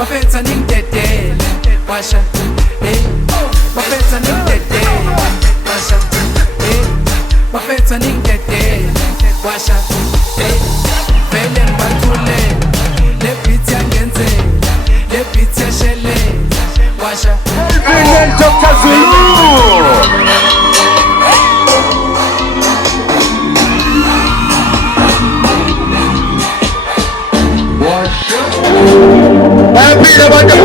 bafetha ningidedele washa bafetha ningidedele washa bafetha ningidedele washa vele ngibathule le beat yangenzela le beat yashele washa Dr. Zulu. Happy about the